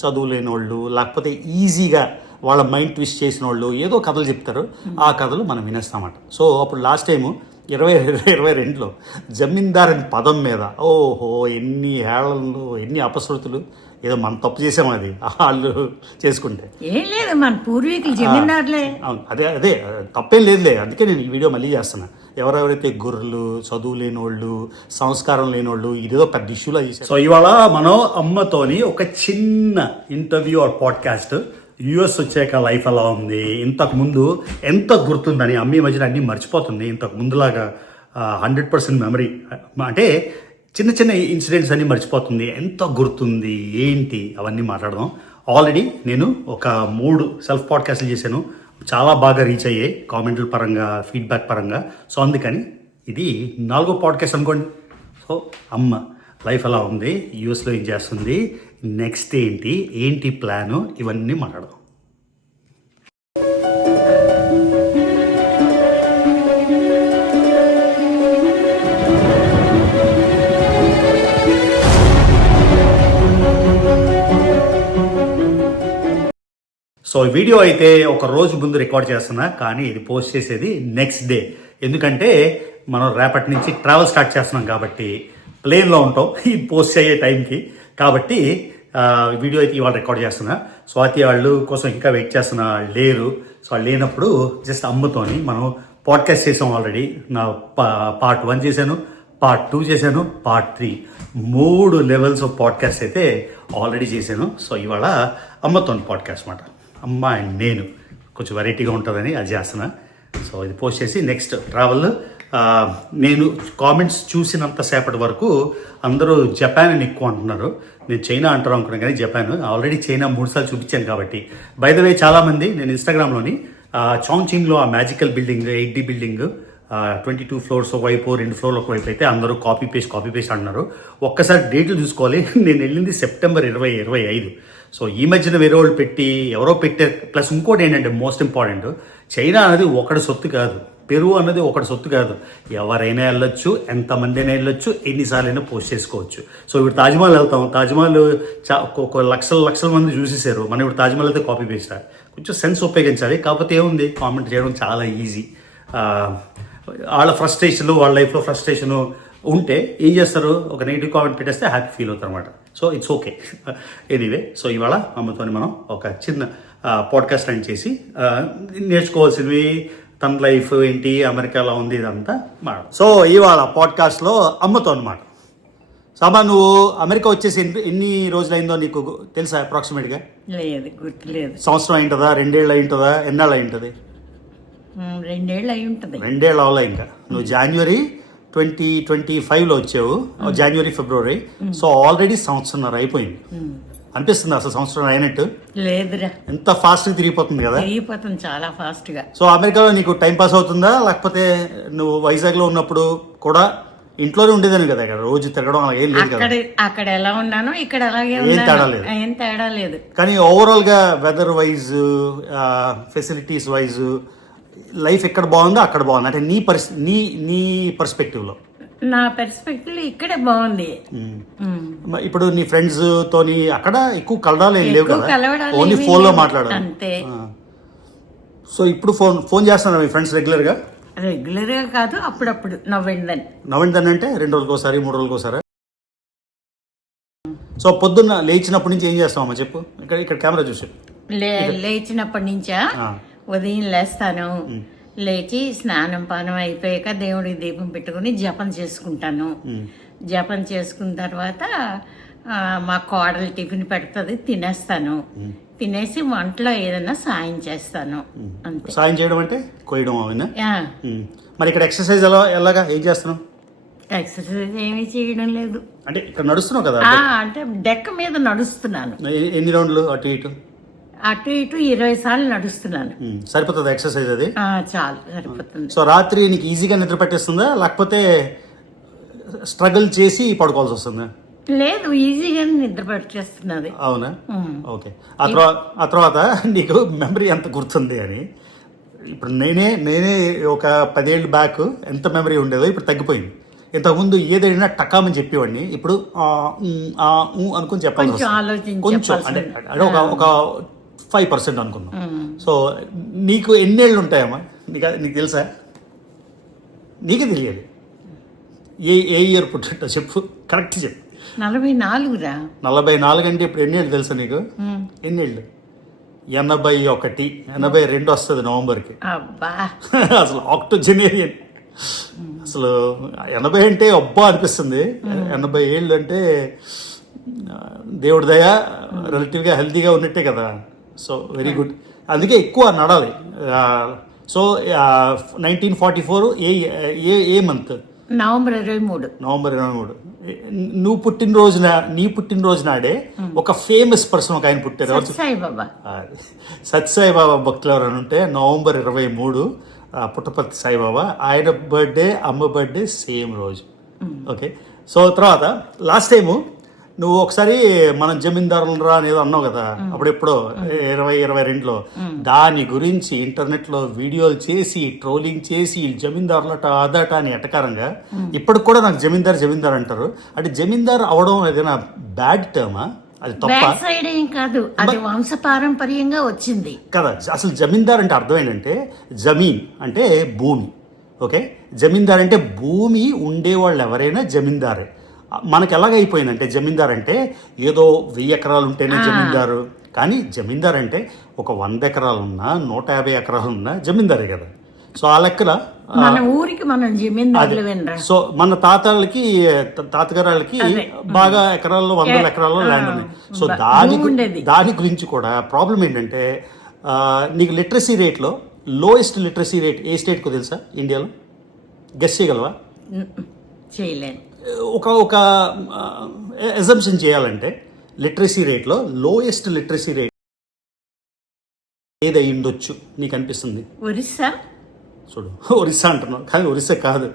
చదువు లేని వాళ్ళు లేకపోతే ఈజీగా వాళ్ళ మైండ్ ట్విస్ట్ చేసిన వాళ్ళు ఏదో కథలు చెప్తారు. ఆ కథలు మనం వినేస్తామట. సో అప్పుడు లాస్ట్ టైము 2022లో జమీందార్ అని పదం మీద ఓహో ఎన్ని హేళనలు, ఎన్ని అపశృతులు. ఏదో మనం తప్పు చేసాము, అది వాళ్ళు చేసుకుంటే ఏం లేదు, మన పూర్వీకులు జమీందారులే. అవును, అదే తప్పేం లేదులే. అందుకే నేను ఈ వీడియో మళ్ళీ చేస్తున్నా. ఎవరెవరైతే గొర్రెలు, చదువు లేనోళ్ళు, సంస్కారం లేనోళ్ళు ఇదేదో పెద్ద ఇష్యూలో చేశారు. సో ఇవాళ మనం అమ్మతోని ఒక చిన్న ఇంటర్వ్యూ ఆర్ పాడ్కాస్ట్, యూఎస్ వచ్చాక లైఫ్ ఎలా ఉంది, ఇంతకు ముందు ఎంత గుర్తుందని. అమ్మ ఈ మధ్యన అన్నీ మర్చిపోతుంది. ఇంతకు ముందులాగా 100% మెమరీ అంటే చిన్న చిన్న ఇన్సిడెంట్స్ అన్నీ మర్చిపోతుంది. ఎంత గుర్తుంది ఏంటి అవన్నీ మాట్లాడదాం. ఆల్రెడీ నేను ఒక 3 సెల్ఫ్ పాడ్కాస్ట్లు చేశాను, చాలా బాగా రీచ్ అయ్యాయి కామెంట్ల పరంగా, ఫీడ్బ్యాక్ పరంగా. సో అందుకని ఇది 4వ పాడ్కాస్ట్ అనుకోండి. సో అమ్మ లైఫ్ ఎలా ఉంది, యూఎస్లో ఏం చేస్తుంది, నెక్స్ట్ ఏంటి ప్లాను, ఇవన్నీ మాట్లాడదాం. సో ఈ వీడియో అయితే ఒక రోజు ముందు రికార్డ్ చేస్తున్నా, కానీ ఇది పోస్ట్ చేసేది నెక్స్ట్ డే. ఎందుకంటే మనం రేపటి నుంచి ట్రావెల్ స్టార్ట్ చేస్తున్నాం కాబట్టి ప్లేన్లో ఉంటాం ఈ పోస్ట్ అయ్యే టైంకి. కాబట్టి వీడియో అయితే ఇవాళ రికార్డ్ చేస్తున్నా. స్వాతి వాళ్ళు కోసం ఇంకా వెయిట్ చేస్తున్నా, లేరు. సో వాళ్ళు లేనప్పుడు జస్ట్ అమ్మతోని మనం పాడ్కాస్ట్ చేసాం ఆల్రెడీ. నా పార్ట్ 1 చేశాను, పార్ట్ 2 చేశాను, పార్ట్ 3, 3 లెవెల్స్ ఆఫ్ పాడ్కాస్ట్ అయితే ఆల్రెడీ చేశాను. సో ఇవాళ అమ్మతోని పాడ్కాస్ట్ మాట. అమ్మ అండ్ నేను కొంచెం వెరైటీగా ఉంటుందని అది చేస్తున్నా. సో ఇది పోస్ట్ చేసి నెక్స్ట్ ట్రావెల్. నేను కామెంట్స్ చూసినంతసేపటి వరకు అందరూ జపాన్ అని ఎక్కువ అంటున్నారు. నేను చైనా అంటారు అనుకున్నాను, కానీ జపాన్. ఆల్రెడీ చైనా 3 సార్లు చూపించాను కాబట్టి. బై ద వే చాలామంది నేను ఇన్స్టాగ్రామ్లోని చాంగ్చింగ్లో ఆ magical building, 8D building, 22 floors ఒకవైపు, 2 ఫ్లోర్లు ఒకవైపు అయితే అందరూ కాపీ పేస్ట్ అంటున్నారు. ఒక్కసారి డేట్లు చూసుకోవాలి. నేను వెళ్ళింది సెప్టెంబర్ 2025. సో ఈ మధ్యన వేరే వాళ్ళు ఎవరో పెట్టారు. ప్లస్ ఇంకోటి ఏంటంటే మోస్ట్ ఇంపార్టెంట్, చైనా అనేది ఒకటి సొత్తు కాదు, పెరు అన్నది ఒకటి సొత్తు కాదు. ఎవరైనా వెళ్ళొచ్చు, ఎంతమంది అయినా వెళ్ళొచ్చు, ఎన్నిసార్లు అయినా పోస్ట్ చేసుకోవచ్చు. సో ఇప్పుడు తాజ్మహల్ వెళ్తాం, తాజ్మహల్ ఒక లక్షల మంది చూసేసారు. మనం ఇప్పుడు తాజ్మహల్ అయితే కాపీ పేస్ట్. కొంచెం సెన్స్ ఉపయోగించాలి. కాకపోతే ఏముంది, కామెంట్ చేయడం చాలా ఈజీ. వాళ్ళ ఫ్రస్ట్రేషన్, వాళ్ళ లైఫ్లో ఫ్రస్ట్రేషన్ ఉంటే ఏం చేస్తారు, ఒక నెగిటివ్ కామెంట్ పెట్టేస్తే హ్యాపీ ఫీల్ అవుతారు అనమాట. So it's okay. Anyway, so ఇవాళ అమ్మతోని మనం ఒక చిన్న పాడ్కాస్ట్ రన్ చేసి నేర్చుకోవాల్సినవి, తన లైఫ్ ఏంటి, అమెరికాలో ఉంది, ఇదంతా మాట. సో ఇవాళ పాడ్కాస్ట్లో అమ్మతో అనమాట. సాబా, నువ్వు అమెరికా వచ్చేసి ఎన్ని రోజులైందో నీకు తెలుసా అప్రాక్సిమేట్గా? లేదు, గుర్తులేదు. సంవత్సరం అయింటుందా, 2 ఏళ్ళు అయింటుందా, ఎన్నాళ్ళు అయింటుంది? 2 ఏళ్ళు అయి ఉంటుంది. 2 ఏళ్ళు అవలా. ఇంకా నువ్వు జనవరి 2025లో వచ్చావు, జనవరి ఫిబ్రవరి. సో ఆల్రెడీ సంవత్సరంన్నర అయిపోయింది. అనిపిస్తుంది అసలు సంవత్సరం అయినట్టు? లేదురా, ఎంత ఫాస్ట్గా తిరిగిపోతుంది కదా. తిరిగిపోతుంది చాలా ఫాస్ట్గా. సో అమెరికాలో నీకు టైం పాస్ అవుతుందా, లేకపోతే నువ్వు వైజాగ్లో ఉన్నప్పుడు కూడా ఇంట్లోనే ఉండేదాన్ని కదా, ఇక్కడ రోజు తిరగడం అలా ఏం లేదు కదా? అక్కడ ఎలా ఉన్నానో ఇక్కడ అలాగే ఏం తేడా లేదు. కానీ ఓవరాల్గా weather wise, facilities wise life ఎక్కడ బాగుందో అక్కడ బాగుంది అంటే నీ పర్స్పెక్టివ్లో? నా పర్స్పెక్టివ్ ఇక్కడే బాగుంది. ఇప్పుడు నీ ఫ్రెండ్స్ తోని అక్కడ ఎక్కువ కలడాలు ఏం లేవు కదా, ఓన్లీ ఫోన్లో మాట్లాడాలి అంతే. సో ఇప్పుడు ఫోన్ చేస్తున్నా మీ ఫ్రెండ్స్ రెగ్యులర్గా కాదు, అప్పుడప్పుడు నవ్విందని అంటే 2 రోజులకు ఒకసారి, 3 రోజులకు ఒకసారి. సో పొద్దున్న లేచినప్పటి నుంచి ఏం చేస్తామమ్మా చెప్పు, ఇక్కడ కెమెరా చూసి. లేచినప్పటి నుంచా, ఉదయం లేస్తాను, లేచి స్నానం పానం అయిపోయాక దేవుడికి దీపం పెట్టుకుని జపం చేసుకుంటాను. జపం చేసుకున్న తర్వాత మా కోడలు టిఫిన్ పెడుతుంది, తినేస్తాను. తినేసి వంటలో ఏదైనా సాయం చేస్తాను అంతే. సాయం చేయడం అంటే కోయడం అవునా? మరి ఇక్కడ ఎక్సర్సైజ్ ఎలాగా ఏం చేస్తున్నావు? ఎక్సర్సైజ్ ఏమీ చేయడం లేదు. అంటే ఇక్కడ నడుస్తున్నావు కదా? అంటే డెక్క మీద నడుస్తున్నాను. ఎన్ని రౌండ్లు అటు ఇటు? అటు ఇటు 20 సార్లు నడుస్తున్నాను. సరిపోతుంది ఎక్సర్సైజ్ అది? చాలు, సరిపోతుంది. సో రాత్రి నీకు ఈజీగా నిద్ర పట్టేస్తుందా, లేకపోతే స్ట్రగుల్ చేసి పడుకోవాల్సి వస్తుందా? లేదు, ఈజీగా నిద్ర పట్టేస్తున్నది. అవునా? ఓకే. ఆ తర్వాత నీకు మెమరీ ఎంత గుర్తుంది అని. ఇప్పుడు నేనే ఒక 10 ఏళ్ళు బ్యాక్ ఎంత మెమరీ ఉండేదో ఇప్పుడు తగ్గిపోయింది. ఇంతకుముందు ఏదైనా టకామని చెప్పేవాడిని, ఇప్పుడు అనుకుని చెప్పాల్సి కొంచెం వస్తుంది. ఆలోచించి కొంచెం అంటే అంటే ఒక 5% అనుకుందాం. సో నీకు ఎన్నేళ్ళు ఉంటాయమ్మా? నీకు తెలుసా? నీకే తెలియాలి. ఏ ఇయర్ పుట్టినట్టు చెప్పు, కరెక్ట్ చెప్పు. 44రా. 44 అంటే ఇప్పుడు ఎన్నేళ్ళు తెలుసా నీకు? ఎన్నేళ్ళు? 81, 82 వస్తుంది నవంబర్కి. అబ్బా అసలు ఆక్టోజెనేరియన్. అసలు 80 అంటే అబ్బా అనిపిస్తుంది. 80 ఏళ్ళు అంటే దేవుడి దయ, రిలేటివ్గా హెల్తీగా ఉన్నట్టే కదా. So very good. అందుకే ఎక్కువ నడాలి. సో 1944 ఏ మంత్? నవంబర్ 23. నవంబర్ 23. నీ పుట్టినరోజు నాడే ఒక ఫేమస్ పర్సన్ ఒక ఆయన పుట్టారు. సాయిబాబా. సత్యసాయిబాబా భక్తులు ఎవరైనా ఉంటే నవంబర్ 23 పుట్టపర్తి సాయిబాబా. ఆయన బర్త్డే, అమ్మ బర్త్డే సేమ్ రోజు. ఓకే. సో తర్వాత లాస్ట్ టైము నువ్వు ఒకసారి మనం జమీందారులు రా అనేదో అన్నావు కదా, అప్పుడెప్పుడో 2022లో. దాని గురించి ఇంటర్నెట్లో వీడియోలు చేసి ట్రోలింగ్ చేసి జమీందారులట అదట అని ఎటకారంగా. ఇప్పటికి కూడా నాకు జమీందార్ అంటారు. అంటే జమీందార్ అవడం ఏదైనా బ్యాడ్ టర్మా? అది తప్ప బ్యాక్ సైడ్ ఏం కాదు, అది వంశపారంపర్యంగా వచ్చింది కదా. అసలు జమీందార్ అంటే అర్థం ఏంటంటే, జమీన్ అంటే భూమి. ఓకే. జమీందార్ అంటే భూమి ఉండేవాళ్ళు ఎవరైనా జమీందారే. మనకు ఎలాగైపోయిందంటే జమీందార్ అంటే ఏదో 1000 ఎకరాలు ఉంటేనే జమీందారు. కానీ జమీందార్ అంటే ఒక 100 ఎకరాలు ఉన్నా 150 ఎకరాలు ఉన్నా జమీందారే కదా. సో ఆ లెక్కన మన ఊరికి మనం జమీందారులు వినరా. సో మన తాతగారాలకి బాగా ఎకరాల్లో 100 ఎకరాల్లో ల్యాండ్ ఉంది. సో దాని గురించి కూడా ప్రాబ్లం ఏంటంటే, నీకు లిటరసీ రేట్లో లోయెస్ట్ లిటరసీ రేట్ ఏ స్టేట్కో తెలుసా ఇండియాలో? గెస్ చేయగలవా? చేయలేను. ఒక అజంప్షన్ చేయాలంటే లిటరసీ రేట్లో లోయెస్ట్ లిటరసీ రేట్ ఏదై ఉండొచ్చు నీకు అనిపిస్తుంది? ఒరిస్సా. చూడు, ఒరిస్సా అంటున్నావు కానీ ఒరిస్సా కాదు.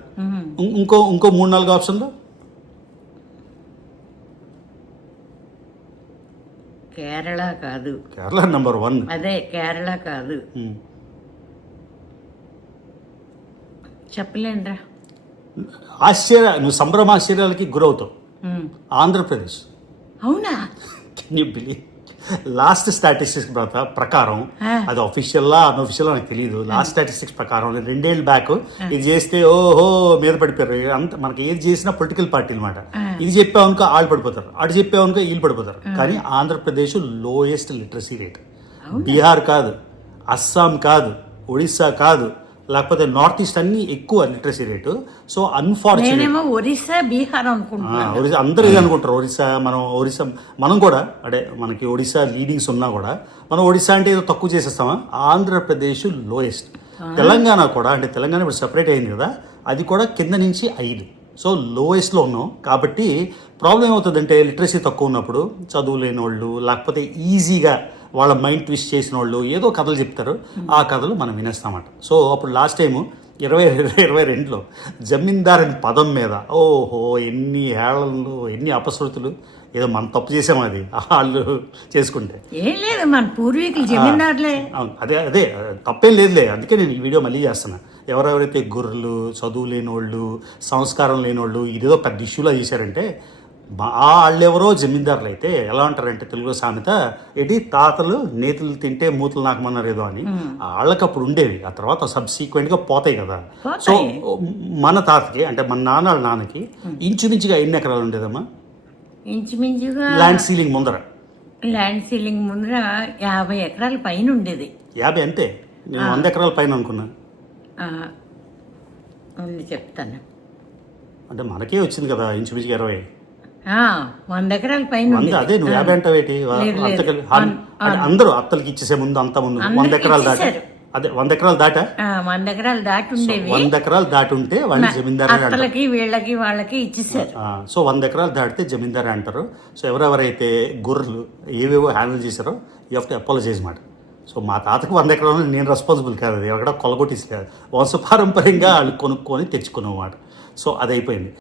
ఇంకో 3-4 ఆప్షన్లు. కేరళ కాదు. కేరళ నెంబర్ 1. అదే కేరళ కాదు. చెప్పలేనురా. నువ్వు సంభ్రమాశ్చర్యాలకి గురవుతావు. ఆంధ్రప్రదేశ్. అవునా? Can you believe? Last statistics ప్రకారం, అది అఫీషియల్లా అన్అఫీషియల్ నాకు తెలియదు. లాస్ట్ స్టాటిస్టిక్స్ ప్రకారం 2 ఏళ్ళ బ్యాక్ ఇది చేస్తే ఓహో మీద పడిపోయారు. అంత మనకి ఏది చేసినా పొలిటికల్ పార్టీ అనమాట. ఇది చెప్పావనుకో వాళ్ళు పడిపోతారు, అటు చెప్పావనుకో వీళ్ళు పడిపోతారు. కానీ Andhra Pradesh lowest literacy rate. Bihar కాదు, అస్సాం కాదు, ఒడిస్సా కాదు, లేకపోతే నార్త్ ఈస్ట్ అన్ని ఎక్కువ literacy rate. So unfortunate Orissa, Bihar అనుకుంటున్నాను. ఒరిస్సా అందరూ ఇది అనుకుంటారు. ఒరిస్సా మనం కూడా అంటే మనకి ఒడిస్సా లీడింగ్స్ ఉన్నా కూడా మనం ఒడిస్సా అంటే ఏదో తక్కువ చేసేస్తామా? ఆంధ్రప్రదేశ్ లోయెస్ట్. తెలంగాణ కూడా, అంటే తెలంగాణ ఇప్పుడు సెపరేట్ అయింది కదా, అది కూడా కింద నుంచి 5. సో లోయెస్ట్లో ఉన్నాం. కాబట్టి ప్రాబ్లం ఏమవుతుందంటే లిటరసీ తక్కువ ఉన్నప్పుడు చదువు లేని వాళ్ళు, లేకపోతే ఈజీగా వాళ్ళ మైండ్ ట్విస్ట్ చేసిన వాళ్ళు ఏదో కథలు చెప్తారు. ఆ కథలు మనం వినేస్తామన్నమాట. సో అప్పుడు లాస్ట్ టైము 2022లో జమీందార్ అనే పదం మీద ఓహో ఎన్ని ఏళ్ళలు, ఎన్ని అపశృతులు. ఏదో మనం తప్పు చేసాం అది వాళ్ళు చేసుకుంటే. ఏం లేదు, మన పూర్వీకులు జమీందారులే. అదే తప్పేం లేదులే. అందుకే నేను ఈ వీడియో మళ్ళీ చేస్తున్నా. ఎవరెవరైతే గొర్రెలు, చదువు లేని వాళ్ళు, సంస్కారం లేని వాళ్ళు ఇదేదో పెద్ద ఇష్యూలా చేశారంటే, వాళ్ళెవరో జమీందారులు అయితే ఎలా అంటారంటే, తెలుగులో సామెత ఏంటి, తాతలు నేతలు తింటే మూతలు నాకమన్నారు ఏదో అని. వాళ్ళకి అప్పుడు ఉండేవి, ఆ తర్వాత సబ్సీక్వెంట్గా పోతాయి కదా. సో మన తాతకి అంటే మన నాన్నకి ఇంచుమించుగా ఎన్ని ఎకరాలు ఉండేదమ్మా? ఇంచుమించుగా ల్యాండ్ సీలింగ్ ముందర 50 ఎకరాల పైన ఉండేది. 50 అంటే నేను 100 ఎకరాల పైన అనుకున్నా. చెప్తాను. అంటే మనకే వచ్చింది కదా ఇంచుమించుగా 20. 100 ఎకరాల పైన. అదే నువ్వు 50 అంటావేటి? అందరూ అత్తలకి ఇచ్చేసే ముందు, అంత ముందు 100 ఎకరాలు దాటా. అదే 100 ఎకరాలు దాటా? 100 ఎకరాలు దాటి ఉండేవి. 100 ఎకరాలు దాటి ఉంటే వాళ్ళు జమీందారు అంటారు. వీళ్ళకి వాళ్ళకి ఇచ్చేసారు. సో 100 ఎకరాలు దాటితే జమీందారు అంటారు. సో ఎవరెవరైతే గొర్రెలు ఏవేవో హ్యాండిల్ చేశారో యూ హ్యావ్ టు అపాలజైజ్ మాట. సో మా తాతకు 100 ఎకరాలు నేను రెస్పాన్సిబుల్ కాదు, అది ఎక్కడ కొలగొట్టేసి కాదు, వంశపారంపర్యంగా వాళ్ళు కొనుక్కొని తెచ్చుకున్నమాట. సో అది అయిపోయింది.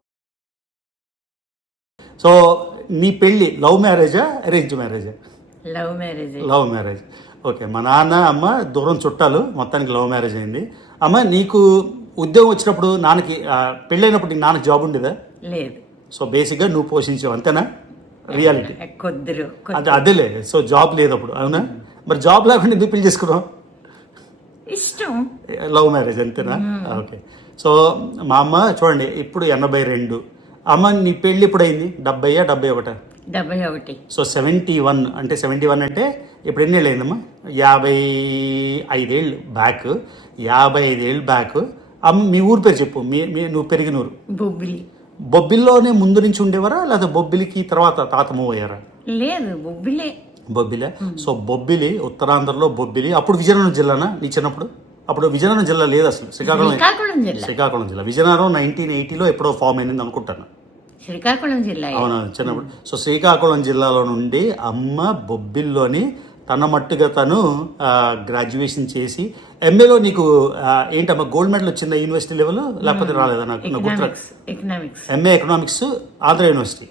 సో నీ పెళ్ళి లవ్ మ్యారేజా అరేంజ్ మ్యారేజా? Love marriage. ఓకే. మా నాన్న అమ్మ దూరం చుట్టాలు, మొత్తానికి లవ్ మ్యారేజ్ అయింది. అమ్మ నీకు ఉద్యోగం వచ్చినప్పుడు నాన్నకి పెళ్ళైనప్పుడు నీ నాన్నకి జాబ్ ఉండేదా? లేదు. సో బేసిక్గా నువ్వు పోషించావు అంతేనా? రియాలిటీ కొద్దిరు అదేలే. సో జాబ్ లేదు అప్పుడు, అవునా? మరి జాబ్ లేకుండా ఎందుకు పెళ్లి చేసుకున్నావు? ఇష్టం. లవ్ మ్యారేజ్ అంతేనా? ఓకే. సో మా అమ్మ చూడండి ఇప్పుడు 82. అమ్మ నీ పెళ్ళి ఇప్పుడు అయింది? 70, 71? 71. సో 71 అంటే 71 అంటే ఇప్పుడు ఎన్ని ఏళ్ళు అయిందమ్మా? 55 ఏళ్ళు బ్యాక్. 55 ఏళ్ళు బ్యాక్. అమ్మ మీ ఊరు పేరు చెప్పు. నువ్వు పెరిగిన ఊరు? బొబ్బిలి. బొబ్బిల్లోనే ముందు నుంచి ఉండేవారా లేదా బొబ్బిలికి తర్వాత తాత మూవ్ అయ్యారా? లేదు, బొబ్బిలే. బొబ్బిలే. సో బొబ్బిలి ఉత్తరాంధ్రలో బొబ్బిలి. అప్పుడు విజయనగరం జిల్లానా నీ చిన్నప్పుడు? అప్పుడు విజయనగరం జిల్లా లేదు అసలు, శ్రీకాకుళం జిల్లా. విజయనగరం 1980లో ఎప్పుడో ఫామ్ అయింది అనుకుంటాను. శ్రీకాకుళం జిల్లా. అవునా, చిన్నప్పుడు. సో శ్రీకాకుళం జిల్లాలో నుండి అమ్మ బొబ్బిల్లోని తన మట్టుగా తను గ్రాడ్యుయేషన్ చేసి ఎంఏలో నీకు ఏంటమ్మా గోల్డ్ మెడల్ వచ్చిందా యూనివర్సిటీ లెవెల్ లేకపోతే రాలేదా? నాకు economics. M A economics Andhra university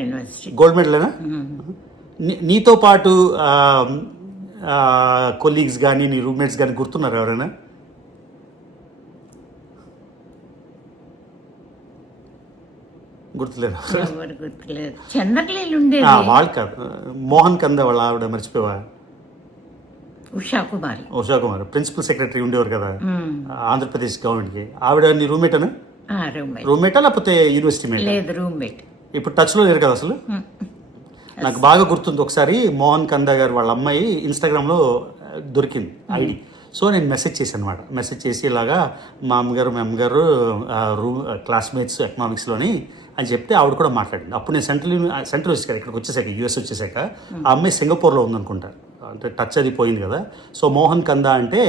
university gold మెడలేనా? నీతో పాటు కొలీగ్స్ కానీ నీ రూమ్మేట్స్ కానీ గుర్తున్నారు ఎవరైనా? గుర్తులేరు. చంద్రకళ ఉండేది. వాళ్ళు కాదు, మోహన్ కంద వాళ్ళ ఆవిడ మర్చిపోవా? ఉషా కుమార్ ప్రిన్సిపల్ సెక్రటరీ ఉండేవారు కదా ఆంధ్రప్రదేశ్ గవర్నమెంట్కి. ఆవిడ నీ రూమ్మేటనా? రూమ్మేటా లేకపోతే యూనివర్సిటీ మేట్? లేదు, రూమ్మేట్. ఇప్పుడు టచ్లో లేరు కదా అసలు? నాకు బాగా గుర్తుంది, ఒకసారి మోహన్ కంద గారు వాళ్ళ అమ్మాయి ఇన్స్టాగ్రామ్లో దొరికింది ఐడి. సో నేను మెసేజ్ చేశాను అనమాట. మెసేజ్ చేసి ఇలాగా మా అమ్మగారు రూమ్ క్లాస్మేట్స్ ఎకనామిక్స్లోని అని చెప్తే ఆవిడ కూడా మాట్లాడింది. అప్పుడు నేను సెంట్రల్ వచ్చేసాక ఇక్కడికి వచ్చేసాక యూఎస్ వచ్చేసాక ఆ అమ్మాయి సింగపూర్లో ఉందనుకుంటా. అంటే టచ్ అది పోయింది కదా. సో మోహన్ కంద అంటే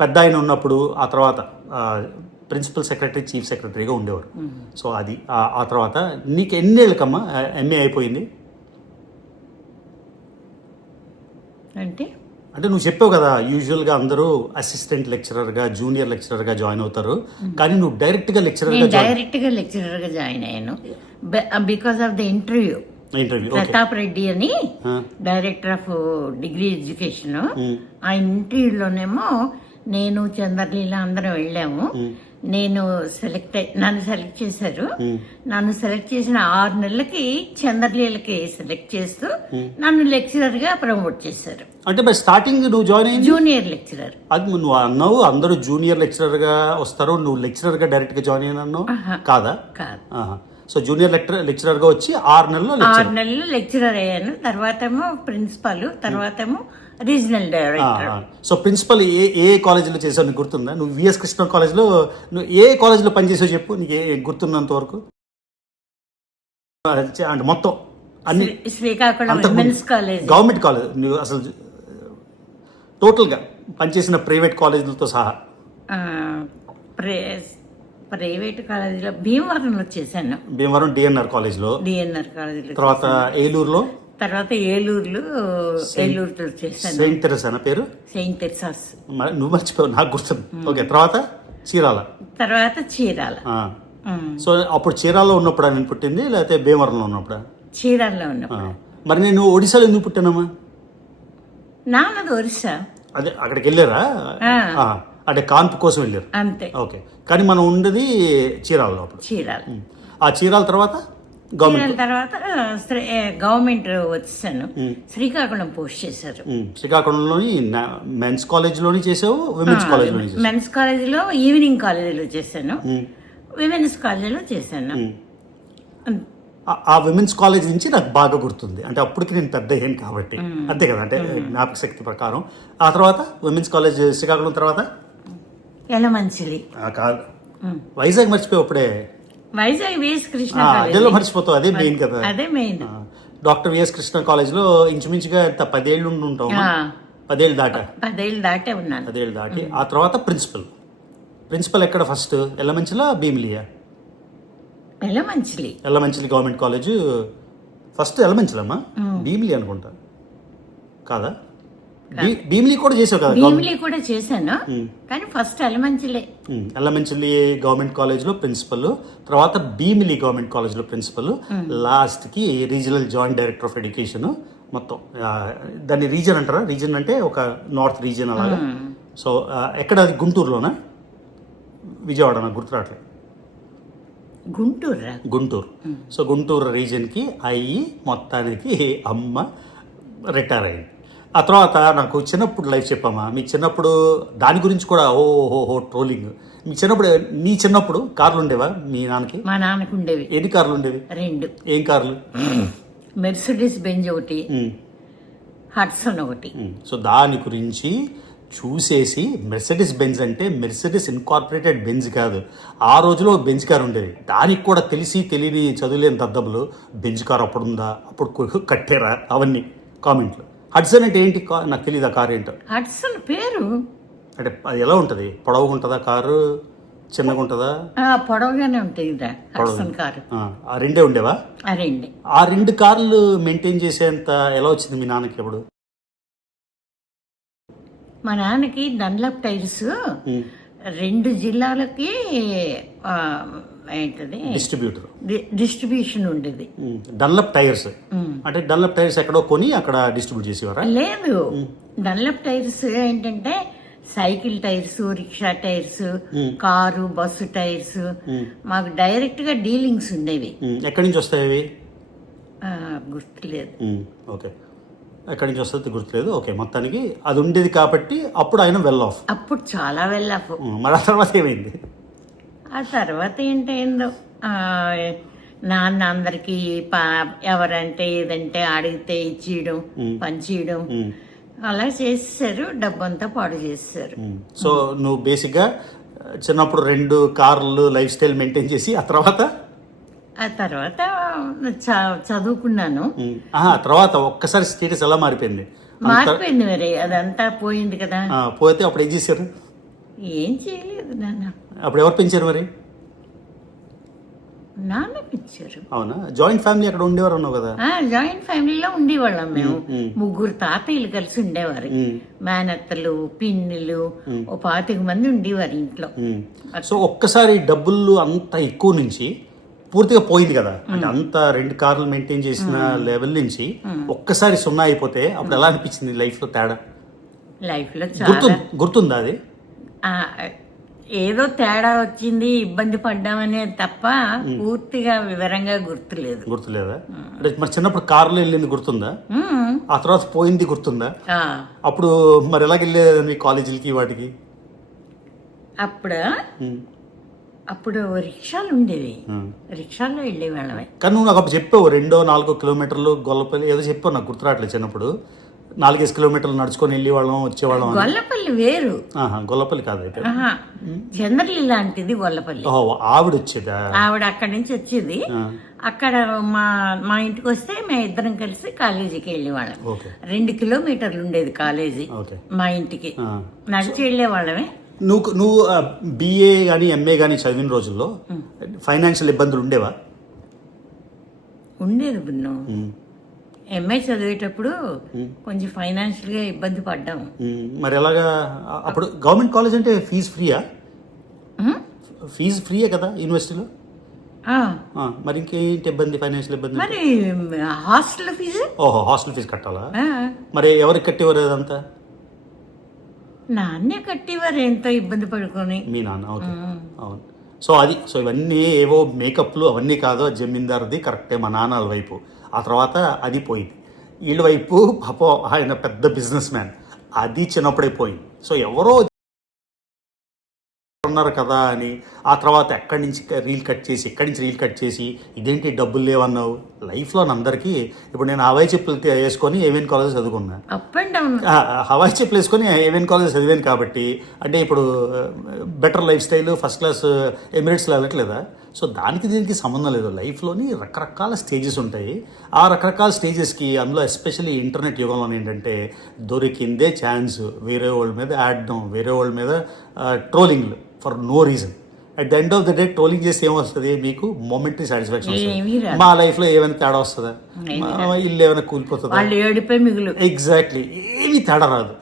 పెద్ద ఆయన ఉన్నప్పుడు ఆ తర్వాత ప్రిన్సిపల్ సెక్రటరీ చీఫ్ సెక్రటరీగా ఉండేవారు. సో అది ఆ తర్వాత నీకు ఎన్నేళ్ళకమ్మా ఎంఏ అయిపోయింది? అంటే నువ్వు చెప్పావు కదా యూజువల్గా అందరూ అసిస్టెంట్ లెక్చరర్గా జూనియర్ లెక్చరర్గా జాయిన్ అవుతారు, కానీ నువ్వు డైరెక్ట్గా లెక్చరర్గా జాయిన్ అయ్యాను because of the interview. Pratap Reddy అని డైరెక్టర్ ఆఫ్ డిగ్రీ ఎడ్యుకేషన్. ఆ ఇంటర్వ్యూలోనేమో నేను చంద్రలీల అందరం వెళ్ళాము. నన్ను సెలెక్ట్ చేశారు. నన్ను సెలెక్ట్ చేసిన 6 నెలలకి చంద్రలీలకి సెలెక్ట్ చేస్తూ నన్ను లెక్చరర్ గా ప్రమోట్ చేశారు. అంటే మరి స్టార్టింగ్ నువ్వు జాయిన్ అయ్యింది జూనియర్ లెక్చరర్. అది నువ్వు అన్నావు అందరూ జూనియర్ లెక్చరర్ గా వస్తారు, నువ్వు లెక్చరర్ గా డైరెక్ట్ గా జాయిన్ అయినా అన్నావు కాదా? కాదు. సో జూనియర్ లెక్చరర్ గా వచ్చి 6 నెలలు లెక్చరర్ అయ్యాను. తర్వాత ఏమో ప్రిన్సిపల్, తర్వాత ఏమో రీజనల్ డైరెక్టర్. సో ప్రిన్సిపల్ ఏ కాలేజీలో చేసావు నీకు గుర్తుందా? నువ్వు విఎస్ కృష్ణ కాలేజ్లో నువ్వు ఏ కాలేజీలో పనిచేసావు చెప్పు, నీకు గుర్తున్నంత వరకు. అంటే మొత్తం అన్ని Srikakulam women's college, government college. నువ్వు అసలు టోటల్గా పనిచేసిన ప్రైవేట్ కాలేజీలతో సహా? ప్రైవేట్ కాలేజీలో భీమవరంలో చేశాను. భీమవరం డిఎన్ఆర్ కాలేజ్లో. తర్వాత ఏలూరులో చేశాను. సెయింట్ తెరెసా పేరు? సెయింట్ తెరెసాస్. నువ్వు మర్చిపోయావు, నాకు గుర్తుంది. ఓకే. తర్వాత చీరాల. సో అప్పుడు చీరాల్లో ఉన్నప్పుడు నేను పుట్టింది లేకపోతే భీమవరంలో ఉన్నప్పుడు? చీరాల్లో ఉన్నప్పుడు. మరి నేను ఒడిశాలో ఎందుకు పుట్టానమ్మా? నాన్నది ఒరిస్సా. అదే అక్కడికి వెళ్ళారా? అంటే కాన్పు కోసం వెళ్ళారు అంతే. ఓకే. కానీ మనం ఉండేది చీరాలలో అప్పుడు. ఆ చీరాల తర్వాత గవర్నమెంట్ వచ్చేసాను. శ్రీకాకుళం పోస్ట్ చేశారు. శ్రీకాకుళంలోని మెన్స్ కాలేజ్లోని చేసావు, విమెన్స్ కాలేజ్లో? మెన్స్ కాలేజీలో ఈవినింగ్ కాలేజీలో చేశాను, విమెన్స్ కాలేజీలో చేశాను. ఆ విమెన్స్ కాలేజ్ నుంచి నాకు బాగా గుర్తుంది, అంటే అప్పటికి నేను పెద్ద అయ్యాను కాబట్టి. అంతే కదా, అంటే జ్ఞాపక శక్తి ప్రకారం. ఆ తర్వాత విమెన్స్ కాలేజ్ శ్రీకాకుళం తర్వాత ఎలమంచిలి. కాదు, వైజాగ్ మర్చిపోయి అప్పుడే. వైజాగ్ విఎస్ కృష్ణ అదేలో మర్చిపోతావు, అదే మెయిన్ కదా. అదే main. Doctor VS Krishna college లో ఇంచుమించుగా 10 ఏళ్ళు ఉంటాం. 10 ఏళ్ళు దాటే ఉన్నాను. 10 ఏళ్ళు దాటి ఆ తర్వాత ప్రిన్సిపల్ ఎక్కడ ఫస్ట్? ఎల్లమంచిలా భీమిలియా? Yellamanchili government college first. ఎల్లమంచిలమ్మా, భీమిలి అనుకుంటా కాదా? భీమిలి కూడా చేసావు కదా? భీమిలి కూడా చేశాను, కానీ ఫస్ట్ ఎల్లమంచిలి గవర్నమెంట్ కాలేజ్ లో ప్రిన్సిపల్, తర్వాత భీమిలి గవర్నమెంట్ కాలేజ్ లో ప్రిన్సిపల్, లాస్ట్ కి regional joint director of education. మొత్తం దాన్ని రీజన్ అంటారా? రీజన్ అంటే ఒక నార్త్ రీజన్ అలాగా. సో ఎక్కడ అది? గుంటూరులోనా? విజయవాడ నాకు గుర్తు రావట్లేదు. గుంటూరు. సో గుంటూరు రీజన్కి అయ్యి మొత్తానికి అమ్మ రిటైర్ అయ్యింది. ఆ తర్వాత నాకు చిన్నప్పుడు లైఫ్ చెప్పమ్మా. మీ చిన్నప్పుడు దాని గురించి కూడా ఓహో ట్రోలింగ్. మీ చిన్నప్పుడు కార్లు ఉండేవా మీ నాన్నకి? మా నాన్నకి ఉండేవి. ఎన్ని కార్లు ఉండేవి? 2. ఏం కార్లు? మెర్సిడీస్ బెంజ్ ఒకటి, హడ్సన్ ఒకటి. సో దాని గురించి చూసేసి మెర్సిడీస్ బెంజ్ అంటే మెర్సిడీస్ ఇన్కార్పొరేటెడ్ బెంజ్ కాదు, ఆ రోజులో బెంజ్ కార్ ఉండేది. దానికి కూడా తెలియని చదువులేని దద్దబులు బెంజ్ కార్ అప్పుడు ఉందా, అప్పుడు కట్టారా, అవన్నీ కామెంట్లు. హడ్సన్ అంటే ఏంటి? నాకు తెలియదు ఆ కారు ఏంటో. హడ్సన్ పేరు అంటే అది ఎలా ఉంటుంది? పొడవుగా ఉంటుందా కారు, చిన్నగా ఉంటుందా? పొడవుగానే ఉంటుంది హడ్సన్ కారు. ఆ రెండే ఉండేవా? ఆ 2 కార్లు మెయింటైన్ చేసేంత ఎలా వచ్చింది మీ నాన్నకి అప్పుడు? మా నాన్నకి డన్లప్ టైర్స్ 2 జిల్లాలకి ఏంటది డిస్ట్రిబ్యూషన్ ఉండేది. డన్లప్ టైర్స్ అంటే డన్లప్ టైర్స్ ఎక్కడో కొని అక్కడ డిస్ట్రిబ్యూట్ చేసేవారా? లేదు, డన్లప్ టైర్స్ ఏంటంటే cycle tyres, rickshaw tyres, car, bus tyres మాకు డైరెక్ట్ గా డీలింగ్స్ ఉండేవి. ఎక్కడి నుంచి వస్తాయి? గుర్తులేదు. ఓకే, ఎక్కడి నుంచి వస్తుంది గుర్తులేదు. ఓకే, మొత్తానికి అది ఉండేది కాబట్టి అప్పుడు ఆయన వెల్ ఆఫ్. అప్పుడు చాలా వెల్ ఆఫ్. మరి ఆ తర్వాత ఏమైంది? ఆ తర్వాత ఏంటో నాన్న అందరికి ఎవరంటే ఏదంటే అడిగితే ఇచ్చేయడం, పంచేయడం అలా చేసేసారు. డబ్బంతా పాడు చేసేసారు. సో నువ్వు బేసిక్గా చిన్నప్పుడు 2 కార్లు లైఫ్ స్టైల్ మెయింటైన్ చేసి ఆ తర్వాత చదువుకున్నాను. తర్వాత ఒక్కసారి స్టేటస్ ఎలా మారిపోయింది? మరి అదంతా పోయింది కదా. పోతే అప్పుడు ఏం చేశారు? ఏం చేయలేదు నాన్న. అప్పుడు ఎవరు పెంచారు మరి? నాన్న పెంచారు. అవునా? జాయింట్ ఫ్యామిలీ అక్కడ ఉండేవారు అన్నావు కదా? జాయింట్ ఫ్యామిలీలో ఉండేవాళ్ళం మేము. 3 తాతయ్యలు కలిసి ఉండేవారు. మేనత్తలు, పిన్నులు, 25 మంది ఉండేవారు ఇంట్లో. సో ఒక్కసారి డబ్బులు అంత ఎక్కువ నుంచి పూర్తిగా పోయింది కదా, అంటే అంత 2 కార్లు మెయింటైన్ చేసిన లెవెల్ నుంచి ఒక్కసారి 0 అయిపోతే అప్పుడు ఎలా అనిపించింది లైఫ్ లో తేడా? లైఫ్ లో గుర్తుందా అది? ఏదో తేడా వచ్చింది, ఇబ్బంది పడ్డామనే తప్ప పూర్తిగా వివరంగా గుర్తులేదా? అంటే మరి చిన్నప్పుడు కారులో వెళ్ళింది గుర్తుందా? ఆ తర్వాత పోయింది గుర్తుందా? అప్పుడు మరి ఎలాగ వెళ్ళేది కాలేజీలకి వాటికి? అప్పుడు రిక్షాలు ఉండేవి, రిక్షాల్లో వెళ్ళేవాళ్ళమే. కానీ నువ్వు నాకు అప్పుడు చెప్పావు 2-4 కిలోమీటర్లు గొల్లపల్లి ఏదో చెప్పావు, నాకు గుర్తురాట్లేదు. చిన్నప్పుడు 4-5 కిలోమీటర్లు నడుచుకొని వెళ్ళేవాళ్ళం, వచ్చేవాళ్ళం. గొల్లపల్లి వేరు. గొల్లపల్లి కాదు అయితే, జనరల్ లాంటిది గొల్లపల్లి. ఆవిడ వచ్చేదా? ఆవిడ అక్కడి నుంచి వచ్చేది. అక్కడ మా ఇంటికి వస్తే మేము ఇద్దరం కలిసి కాలేజీకి వెళ్ళేవాళ్ళం. 2 కిలోమీటర్లు ఉండేది కాలేజీ మా ఇంటికి, నడిచి వెళ్ళేవాళ్ళమే. నువ్వు బిఏ కానీ ఎంఏ కానీ చదివిన రోజుల్లో ఫైనాన్షియల్ ఇబ్బందులు ఉండేవా? ఉండేది. ఎంఏ చదివేటప్పుడు కొంచెం ఫైనాన్షియల్ గా ఇబ్బంది పడ్డాము. మరి ఎలాగా? అప్పుడు గవర్నమెంట్ కాలేజ్ అంటే ఫీజు ఫ్రీయా? ఫీజు ఫ్రీయే కదా యూనివర్సిటీలో? మరి ఇంకేంటి ఇబ్బంది? ఫైనాన్షియల్ ఇబ్బంది మరి హాస్టల్ ఫీజు. హాస్టల్ ఫీజు కట్టాలా? మరి ఎవరికి కట్టేవారు అదంతా? నాన్నే కట్టేవారు, ఎంతో ఇబ్బంది పడుకొని. మీ నాన్న? ఓకే, అవును. సో ఇవన్నీ ఏవో మేకప్లు అవన్నీ కాదు, జమీందార్ది కరెక్టే మా నాన్నల వైపు. ఆ తర్వాత అది పోయింది. వీళ్ళ వైపు పాపం ఆయన పెద్ద బిజినెస్ మ్యాన్, అది చిన్నప్పుడే పోయింది. సో ఎవరో ఉన్నారు కదా అని ఆ తర్వాత ఎక్కడి నుంచి రీల్ కట్ చేసి ఇదేంటి డబ్బులు లేవన్నావు. లైఫ్లో అందరికీ ఇప్పుడు నేను హవాయి చెప్పులు వేసుకొని ఏవిఎన్ కాలేజ్ చదువుకున్నా, హవాయి చెప్పులు వేసుకొని ఏవిఎన్ కాలేజ్ చదివాను కాబట్టి అంటే ఇప్పుడు better lifestyle, first class ఎమిరేట్స్లో వెళ్ళట్లేదా? సో దానికి దీనికి సంబంధం లేదు. లైఫ్లోని రకరకాల స్టేజెస్ ఉంటాయి. ఆ రకరకాల స్టేజెస్కి అందులో ఎస్పెషల్లీ ఇంటర్నెట్ యుగంలో ఏంటంటే దొరికిందే ఛాన్స్ వేరే వాళ్ళ మీద ఆడడం, వేరే వాళ్ళ మీద ట్రోలింగ్లు for no reason. At the end of the day trolling చేస్తే ఏమొస్తుంది మీకు? మొమెంటరీ సాటిస్ఫాక్షన్ వస్తుంది. మా లైఫ్లో ఏమైనా తేడా వస్తుందా? ఇల్లు ఏమైనా కూలిపోతుందా? ఎగ్జాక్ట్లీ, ఏమీ తేడా రాదు.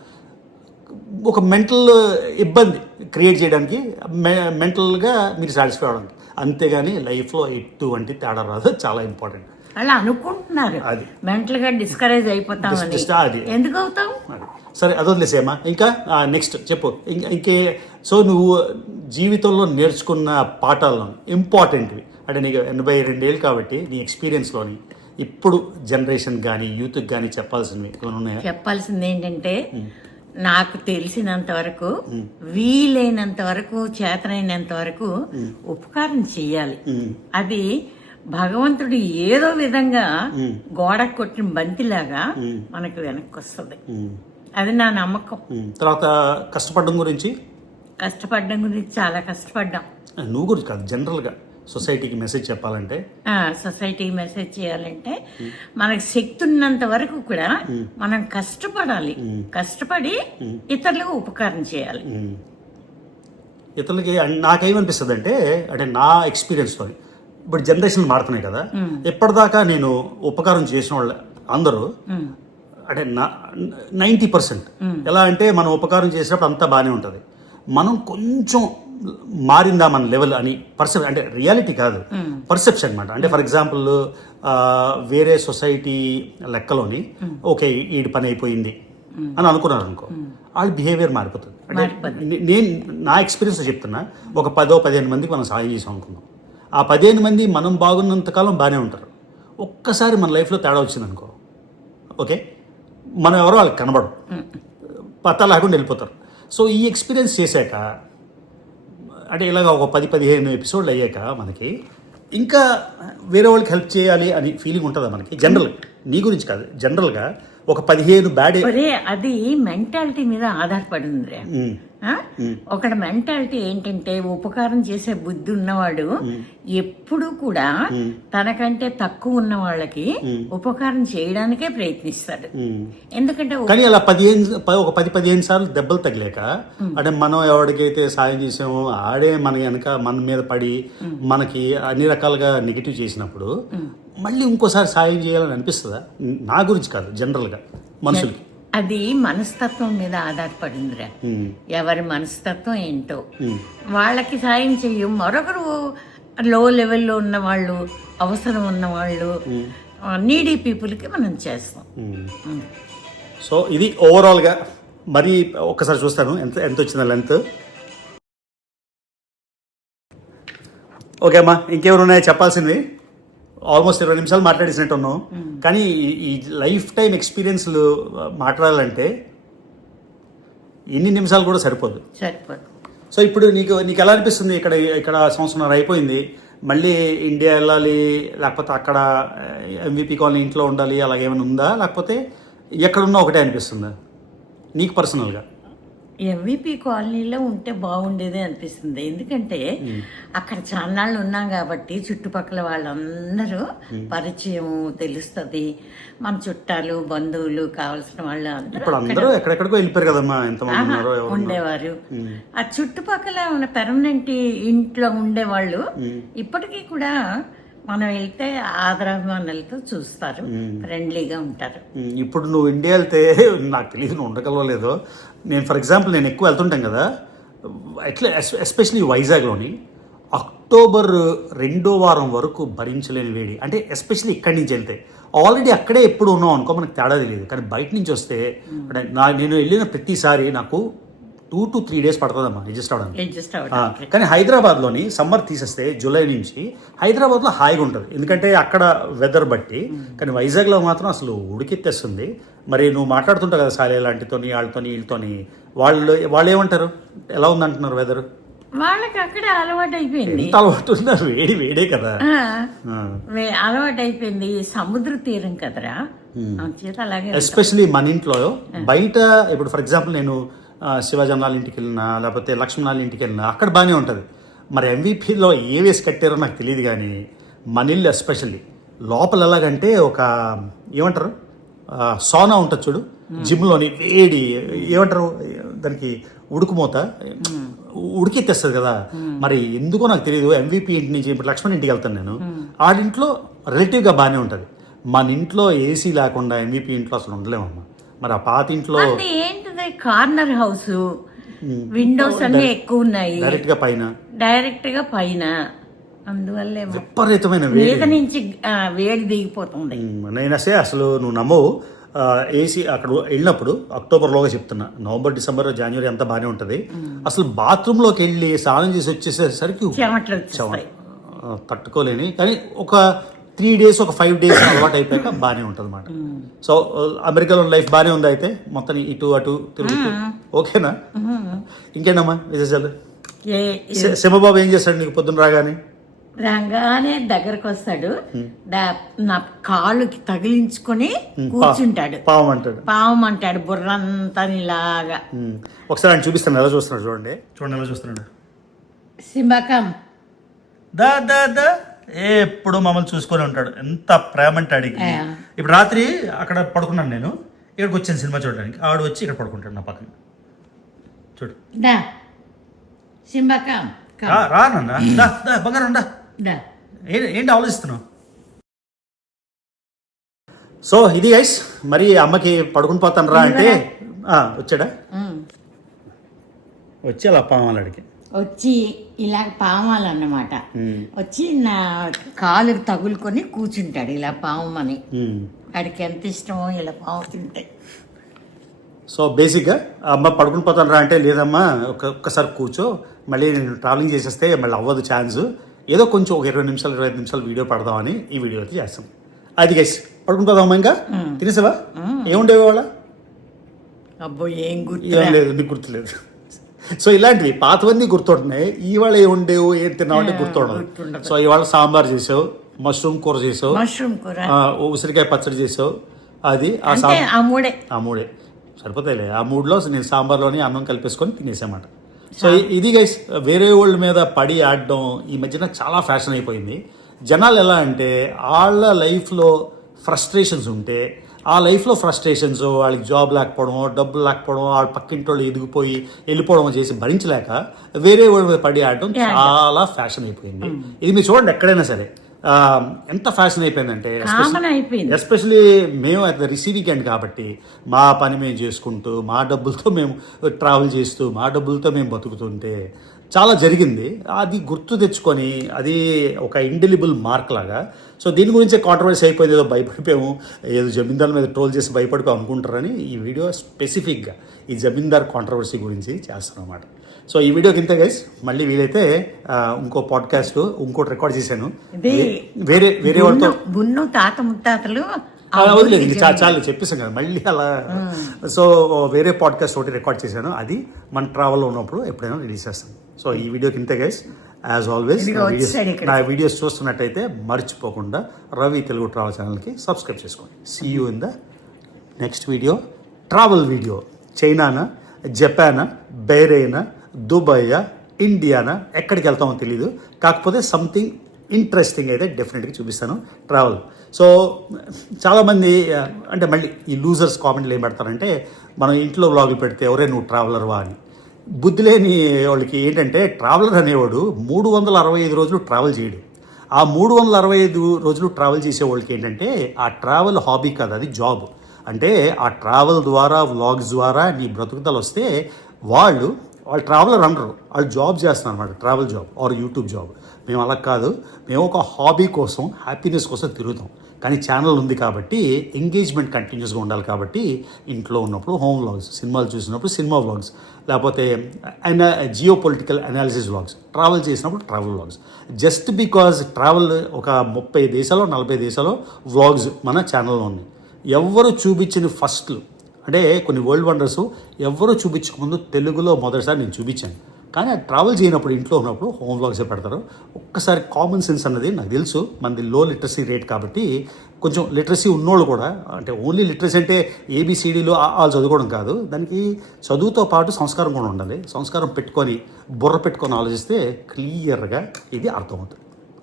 ఒక మెంటల్ ఇబ్బంది క్రియేట్ చేయడానికి, మెంటల్గా మీరు సాటిస్ఫై అవడానికి, అంతేగాని లైఫ్లో ఎటువంటి తేడా రాదు. చాలా ఇంపార్టెంట్. అలా అనుకుంటున్నారు, మెంటల్ గా డిస్కరేజ్ అయిపోతామని. ఎందుకు అవుతాం? సరే, అది వదిలేసేమా. ఇంకా నెక్స్ట్ చెప్పు. ఇంకే సో నువ్వు జీవితంలో నేర్చుకున్న పాఠాలను ఇంపార్టెంట్వి అంటే నీకు 82 ఏళ్ళు కాబట్టి నీ ఎక్స్పీరియన్స్లోని ఇప్పుడు జనరేషన్ కానీ యూత్కి కానీ చెప్పాల్సినవి ఏమైనా ఉన్నాయా? చెప్పాల్సింది ఏంటంటే నాకు తెలిసినంత వరకు వీలైనంత వరకు చేతనైనంత వరకు ఉపకారం చెయ్యాలి. అది భగవంతుడు ఏదో విధంగా గోడ కొట్టిన బంతిలాగా మనకు వెనక్కి వస్తుంది. అది నా నమ్మకం. తర్వాత కష్టపడడం గురించి చాలా కష్టపడ్డాం. నువ్వు గురించి కాదు, జనరల్గా సొసైటీకి మెసేజ్ చెప్పాలంటే సొసైటీకి మెసేజ్ చేయాలంటే మనకు శక్తి ఉన్నంత వరకు కూడా మనం కష్టపడాలి. కష్టపడి ఇతరులకు ఉపకారం చేయాలి. ఇతరులకి నాకేమనిపిస్తుంది అంటే నా ఎక్స్పీరియన్స్తో ఇప్పుడు జనరేషన్ మారుతున్నాయి కదా, ఎప్పటిదాకా నేను ఉపకారం చేసిన వాళ్ళు అందరూ అంటే 90% ఎలా అంటే మనం ఉపకారం చేసినప్పుడు అంతా బాగానే ఉంటుంది. మనం కొంచెం మారిందా మన లెవెల్ అని అంటే రియాలిటీ కాదు, పర్సెప్షన్ అనమాట. అంటే ఫర్ ఎగ్జాంపుల్ వేరే సొసైటీ లెక్కలోని ఓకే ఈడి పని అయిపోయింది అని అనుకున్నారు అనుకో, వాళ్ళ బిహేవియర్ మారిపోతుంది. అంటే నేను నా ఎక్స్పీరియన్స్ చెప్తున్నా, ఒక 10-15 మందికి మనం సాయం చేసాం అనుకున్నాం, ఆ 15 మంది మనం బాగున్నంతకాలం బాగానే ఉంటారు. ఒక్కసారి మన లైఫ్లో తేడా వచ్చింది అనుకో, ఓకే మనం ఎవరో వాళ్ళకి కనబడం, పత్తా లేకుండా వెళ్ళిపోతారు. సో ఈ ఎక్స్పీరియన్స్ చేశాక అంటే ఇలాగ ఒక 10-15 ఎపిసోడ్లు అయ్యాక మనకి ఇంకా వేరే వాళ్ళకి హెల్ప్ చేయాలి అని ఫీలింగ్ ఉంటుందా మనకి? జనరల్ నీ గురించి కాదు, జనరల్గా ఒక 15 బ్యాడ్ అది మెంటాలిటీ మీద ఆధారపడింది. ఒకటి మెంటాలిటీ ఏంటంటే ఉపకారం చేసే బుద్ధి ఉన్నవాడు ఎప్పుడు కూడా తనకంటే తక్కువ ఉన్న వాళ్ళకి ఉపకారం చేయడానికే ప్రయత్నిస్తాడు. ఎందుకంటే కానీ అలా 10-15 సార్లు దెబ్బలు తగిలేక అంటే మనం ఎవరికైతే సాయం చేసామో ఆడే మన మీద పడి మనకి అన్ని రకాలుగా నెగిటివ్ చేసినప్పుడు మళ్ళీ ఇంకోసారి సాయం చేయాలని అనిపిస్తుందా? నా గురించి కాదు, జనరల్గా మనుషులకి. అది మనస్తత్వం మీద ఆధారపడిందిరా. ఎవరి మనస్తత్వం ఏంటో వాళ్ళకి సాయం చెయ్యం. మరొకరు లో లెవెల్లో ఉన్న వాళ్ళు, అవసరం ఉన్న వాళ్ళు, నీడీ పీపుల్కి మనం చేస్తాం. సో ఇది ఓవరాల్గా మరి ఒక్కసారి చూస్తాను ఎంత వచ్చిందా లెంత్. ఓకే అమ్మా, ఇంకెవరు ఉన్నాయో చెప్పాల్సింది? ఆల్మోస్ట్ 20 నిమిషాలు మాట్లాడేసినట్టు ఉన్నాం, కానీ ఈ లైఫ్ టైం ఎక్స్పీరియన్స్లు మాట్లాడాలంటే ఎన్ని నిమిషాలు కూడా సరిపోదు. సో ఇప్పుడు నీకు ఎలా అనిపిస్తుంది? ఇక్కడ సంవత్సరం అయిపోయింది, మళ్ళీ ఇండియా వెళ్ళాలి, లేకపోతే అక్కడ MVP కాలనీ ఇంట్లో ఉండాలి, అలాగేమైనా ఉందా? లేకపోతే ఎక్కడున్నా ఒకటే అనిపిస్తుందా నీకు పర్సనల్గా? MVP కాలనీలో ఉంటే బాగుండేది అనిపిస్తుంది. ఎందుకంటే అక్కడ చాలాళ్ళు ఉన్నాం కాబట్టి చుట్టుపక్కల వాళ్ళందరూ పరిచయం తెలుస్తుంది. మన చుట్టాలు, బంధువులు, కావాల్సిన వాళ్ళు అందరూ ఎక్కడెక్కడికో వెళ్ళిపోయారు కదమ్మా, ఉండేవారు. ఆ చుట్టుపక్కల ఉన్న పెర్మనెంట్ ఇంట్లో ఉండేవాళ్ళు ఇప్పటికీ కూడా మనం వెళ్తే ఆదరాభిమానులతో చూస్తారు, ఫ్రెండ్లీగా ఉంటారు. ఇప్పుడు నువ్వు ఇండియా వెళ్తే నాకు తెలియదు నువ్వు ఉండగలవలేదో. నేను ఫర్ ఎగ్జాంపుల్ నేను ఎక్కువ వెళ్తుంటాను కదా, ఎట్లా ఎస్పెషలీ వైజాగ్లోని అక్టోబర్ 2వ వారం వరకు భరించలేని వేడి. అంటే ఎస్పెషల్లీ ఇక్కడి నుంచి వెళ్తే ఆల్రెడీ అక్కడే ఎప్పుడు ఉన్నాం అనుకో మనకు తేడా తెలియదు, కానీ బయట నుంచి వస్తే అంటే నేను వెళ్ళిన ప్రతిసారి నాకు 2 to 3 days పడుతుందమ్మా అడ్జస్ట్ అవడానికి. కానీ హైదరాబాద్లోని సమ్మర్ తీసేస్తే జూలై నుంచి హైదరాబాద్లో హాయిగా ఉంటుంది, ఎందుకంటే అక్కడ వెదర్ బట్టి. కానీ వైజాగ్లో మాత్రం అసలు ఉడికెత్తేస్తుంది. మరి నువ్వు మాట్లాడుతుంటావు కదా సాలే లాంటితోని వీళ్ళతోని వాళ్ళు ఏమంటారు, ఎలా ఉందంటున్నారు వెదర్? వాళ్ళకి అక్కడ అలవాటు అయిపోయింది. అలవాటు ఉన్నారు, వేడే కదా, అలవాటు అయిపోయింది. సముద్ర తీరం కదరా, అలాగే. ఎస్పెషలీ మన ఇంట్లో బయట ఇప్పుడు ఫర్ ఎగ్జాంపుల్ నేను శివాజనాల ఇంటికి వెళ్ళినా లేకపోతే లక్ష్మణాల ఇంటికి వెళ్ళినా అక్కడ బాగానే ఉంటుంది. మరి MVPలో ఏ వేసి కట్టారో నాకు తెలియదు, కానీ మన ఇల్లు ఎస్పెషల్లీ లోపల ఎలాగంటే ఒక ఏమంటారు సోనా ఉంటుంది చూడు, జిమ్లోని వేడి ఏమంటారు దానికి, ఉడుకుమోత ఉడికెత్తేస్తుంది కదా. మరి ఎందుకో నాకు తెలియదు, MVP ఇంటి నుంచి ఇప్పుడు లక్ష్మణ్ ఇంటికి వెళ్తాను నేను, ఆడింట్లో రిలేటివ్గా బాగానే ఉంటుంది. మన ఇంట్లో AC లేకుండా MVP ఇంట్లో అసలు ఉండలేమమ్మా. మరి ఆ పాత ఇంట్లో ఏంటిది కార్నర్ హౌస్, విండోస్ అన్ని ఎక్కువ ఉన్నాయి, డైరెక్ట్ గా పైన అందువల్ల విపరీతమైన వేడి నుంచి వేడి దిగిపోతుంది. నేనసే అసలు నువ్వు నమ్మవు, ఏసీ అక్కడ వెళ్ళినప్పుడు అక్టోబర్లోగా చెప్తున్నా, నవంబర్ డిసెంబర్ జనవరి అంతా బాగానే ఉంటుంది. అసలు బాత్రూంలోకి వెళ్ళి స్నానం చేసి వచ్చేసేసరికి చెమటలు వచ్చేస్తాయి. తట్టుకోలేని, కానీ ఒక 3 days ఒక 5 days అలవాటు అయిపోయాక బాగానే ఉంటుంది అన్నమాట. సో అమెరికాలో లైఫ్ బాగానే ఉంది అయితే, మొత్తం ఇటు అటు తిరుగుతూ ఓకేనా? ఇంకేనమ్మా విశేషాలు? సింహబాబు ఏం చేస్తాడు నీకు పొద్దున్న రాగానే దగ్గరకు వస్తాడు, నా కాళ్ళకి తగిలించుకొని కూర్చుంటాడు. పావం అంటాడు బుర్రంతా ఇలాగా. ఒకసారి ఆయన చూపిస్తాను ఎలా చూస్తున్నాడు, చూడండి ఎలా చూస్తున్నాడు. సింబకం దా దా దా ఎప్పుడు మమ్మల్ని చూసుకొని ఉంటాడు. ఎంత ప్రేమ అంటే అడిగి. ఇప్పుడు రాత్రి అక్కడ పడుకున్నాను నేను, ఇక్కడికి వచ్చాను సినిమా చూడడానికి. ఆవిడ వచ్చి ఇక్కడ పడుకుంటాడు నా పక్కన. చూడు దా సింబకం రానన్నా బంగారం ఏంటి ఆలోచిస్తున్నావు? సో ఇది గైస్, మరి అమ్మకి పడుకుని పోతాను రా అంటే వచ్చాడా? వచ్చి అలా పామాలు అడిగి వచ్చి ఇలా పామాలన్నమాట. వచ్చి నా కాలు తగులుకొని కూర్చుంటాడు ఇలా పామని. వాడికి ఎంత ఇష్టమో ఇలా పాము తింటే. సో బేసిక్గా అమ్మ పడుకుని పోతాను రా అంటే, లేదమ్మా ఒక్కసారి కూర్చో, మళ్ళీ నేను ట్రావెలింగ్ చేసేస్తే మళ్ళీ అవ్వదు ఛాన్స్, ఏదో కొంచెం ఒక 20 నిమిషాలు 25 నిమిషాలు వీడియో పడదామని ఈ వీడియో అయితే చేస్తాం. అది గైస్ పడుకుని పోదామా? ఇంకా తినేసావా? ఏముండేవి వాళ్ళ? అబ్బో ఏం లేదు, నీకు గుర్తులేదు. సో ఇలాంటివి పాతవన్నీ గుర్తుంటున్నాయి. ఇవాళ ఏముండేవు, ఏం తిన్నావు అంటే గుర్తుండదు. సో ఇవాళ సాంబార్ చేసావు, మష్రూమ్ కూర చేసావు, ఉసిరికాయ పచ్చడి చేసావు. అది ఆ మూడే సరిపోతాయిలే. ఆ మూడులో నేను సాంబార్లోని అన్నం కలిపేసుకొని తినేసామాట. సో ఇది గైస్, వేరే వాళ్ళ మీద పడి ఆడడం ఈ మధ్యన చాలా ఫ్యాషన్ అయిపోయింది. జనాలు ఎలా అంటే వాళ్ళ లైఫ్లో ఫ్రస్ట్రేషన్స్ ఉంటే, ఆ లైఫ్లో ఫ్రస్ట్రేషన్స్ వాళ్ళకి జాబ్ లేకపోవడం, డబ్బులు లేకపోవడం, వాళ్ళ పక్కింటి వాళ్ళు ఎదిగిపోయి వెళ్ళిపోవడం చేసి భరించలేక వేరే వాళ్ళ మీద పడి ఆడడం చాలా ఫ్యాషన్ అయిపోయింది. ఇది మీరు చూడండి ఎక్కడైనా సరే ఎంత ఫ్యాషన్ అయిపోయిందంటే, ఎస్పెషలీ మేము అట్ ద రిసీవింగ్ ఎండ్ కాబట్టి మా పని మేము చేసుకుంటూ, మా డబ్బులతో మేము ట్రావెల్ చేస్తూ, మా డబ్బులతో మేము బతుకుతుంటే చాలా జరిగింది. అది గుర్తు తెచ్చుకొని అది ఒక ఇండెలిబుల్ మార్క్ లాగా. సో దీని గురించే కాంట్రవర్సీ అయిపోయింది, ఏదో భయపడిపోయాము, ఏదో జమీందార్ మీద ట్రోల్ చేసి భయపడిపోయి అనుకుంటారని ఈ వీడియో స్పెసిఫిక్గా ఈ జమీందార్ కాంట్రవర్సీ గురించి చేస్తాను అన్నమాట. సో ఈ వీడియోకి ఇంతే గైస్. మళ్ళీ వీలైతే ఇంకో పాడ్కాస్ట్ ఇంకోటి రికార్డ్ చేశాను వేరే వాళ్ళతో. తాత ముత్తాతలు వదిలేదు, చాలు చెప్పేసాం కదా మళ్ళీ అలా. సో వేరే పాడ్కాస్ట్ ఒకటి రికార్డ్ చేశాను, అది మన ట్రావెల్లో ఉన్నప్పుడు ఎప్పుడైనా రిలీజ్ చేస్తాను. సో ఈ వీడియోకి ఇంతే గైస్. యాజ్ ఆల్వేస్ నా వీడియోస్ చూస్తున్నట్టయితే మర్చిపోకుండా రవి తెలుగు ట్రావెల్ ఛానల్కి సబ్స్క్రైబ్ చేసుకోండి. See you in the next video. Travel video. చైనానా, జపానా, బైరేనా, దుబాయా, ఇండియానా, ఎక్కడికి వెళ్తామో తెలీదు, కాకపోతే సంథింగ్ ఇంట్రెస్టింగ్ అయితే డెఫినెట్గా చూపిస్తాను ట్రావెల్. సో చాలామంది అంటే మళ్ళీ ఈ లూజర్స్ కామెంట్లు ఏం పెడతారంటే, మనం ఇంట్లో వ్లాగులు పెడితే ఎవరే నువ్వు ట్రావెలర్వా అని. బుద్ధి లేని వాళ్ళకి ఏంటంటే, ట్రావెలర్ అనేవాడు 365 రోజులు ట్రావెల్ చేయడు. ఆ 365 రోజులు ట్రావెల్ చేసే వాళ్ళకి ఏంటంటే ఆ ట్రావెల్ హాబీ కాదు, అది జాబ్. అంటే ఆ ట్రావెల్ ద్వారా వ్లాగ్స్ ద్వారా నీ బ్రతుకుతలు వస్తే వాళ్ళు ట్రావెలర్ అనరు, వాళ్ళు జాబ్ చేస్తున్నారు అనమాట, travel job or YouTube job. మేము అలా కాదు, మేము ఒక హాబీ కోసం, హ్యాపీనెస్ కోసం తిరుగుతాం. కానీ ఛానల్ ఉంది కాబట్టి ఎంగేజ్మెంట్ కంటిన్యూస్గా ఉండాలి కాబట్టి ఇంట్లో ఉన్నప్పుడు హోమ్ వ్లాగ్స్, సినిమాలు చూసినప్పుడు సినిమా వ్లాగ్స్, లేకపోతే geopolitical analysis vlogs, travel చేసినప్పుడు travel vlogs. Just because travel ఒక 30 దేశాలు 40 దేశాలు వ్లాగ్స్ మన ఛానల్లో ఉన్నాయి. ఎవ్వరు చూపించిన ఫస్ట్లు అంటే కొన్ని వరల్డ్ వండర్స్ ఎవ్వరూ చూపించకముందు తెలుగులో మొదటిసారి నేను చూపించాను. కానీ అది ట్రావెల్ చేయనప్పుడు ఇంట్లో ఉన్నప్పుడు హోమ్ వ్లాగ్సే పెడతారు. ఒక్కసారి కామన్ సెన్స్ అన్నది నాకు తెలుసు, మనది లో లిటరసీ రేట్ కాబట్టి కొంచెం లిటరసీ ఉన్నోళ్ళు కూడా, అంటే ఓన్లీ లిటరసీ అంటే ఏబిసిడీలు వాళ్ళు చదువుకోవడం కాదు, దానికి చదువుతో పాటు సంస్కారం కూడా ఉండాలి. సంస్కారం పెట్టుకొని బుర్ర పెట్టుకొని ఆలోచిస్తే క్లియర్గా ఇది అర్థమవుతుంది.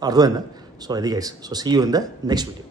అర్థమైందా? సో అది guys. So see you in the next video.